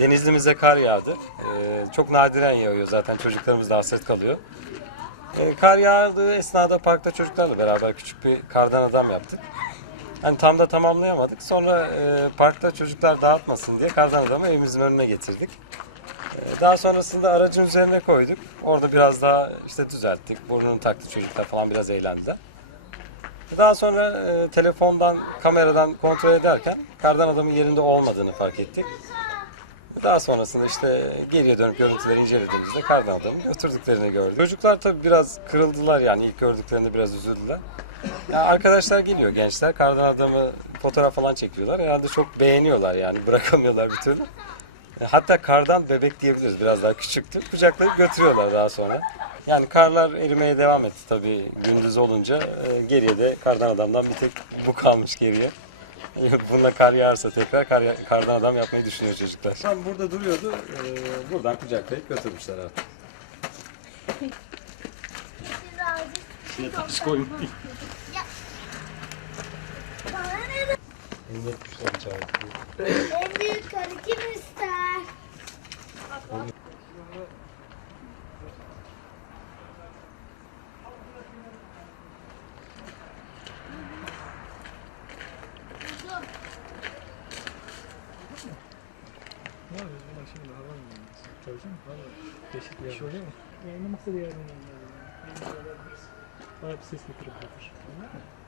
Denizli'mize kar yağdı. Ee, çok nadiren yağıyor zaten çocuklarımız da hasret kalıyor. Ee, kar yağdığı esnada parkta çocuklarla beraber küçük bir kardan adam yaptık. Hani tam da tamamlayamadık. Sonra e, parkta çocuklar dağıtmasın diye kardan adamı evimizin önüne getirdik. Daha sonrasında aracın üzerine koyduk. Orada biraz daha işte düzelttik. Burnunu taktı çocuklar falan biraz eğlendiler. Daha sonra e, telefondan, kameradan kontrol ederken kardan adamın yerinde olmadığını fark ettik. Daha sonrasında işte geriye dönüp görüntüleri incelediğimizde kardan adamı götürdüklerini gördük. Çocuklar tabii biraz kırıldılar yani ilk gördüklerinde biraz üzüldüler. Ya arkadaşlar geliyor gençler kardan adamı fotoğraf falan çekiyorlar. Herhalde çok beğeniyorlar yani bırakamıyorlar bir türlü. E, Hatta kardan bebek diyebiliriz biraz daha küçüktü. Kucaklayıp götürüyorlar daha sonra. Yani karlar erimeye devam etti tabii gündüz olunca. E, Geriye de kardan adamdan bir tek bu kalmış geriye. Bunda kar yağarsa tekrar kar, kardan adam yapmayı düşünüyor çocuklar. Tam burada duruyordu. e, buradan kucaklayıp götürmüşler artık. Birazcık Taş koymayın. En büyük karı kim Ne yapıyoruz buna şimdi hava mı yayınlıyoruz? Tabii canım hava. Değişik bir şey oluyor mu? Yayınlamaksa da yayınlanıyor. Bana bir ses getirip bırakır. Anladın mı?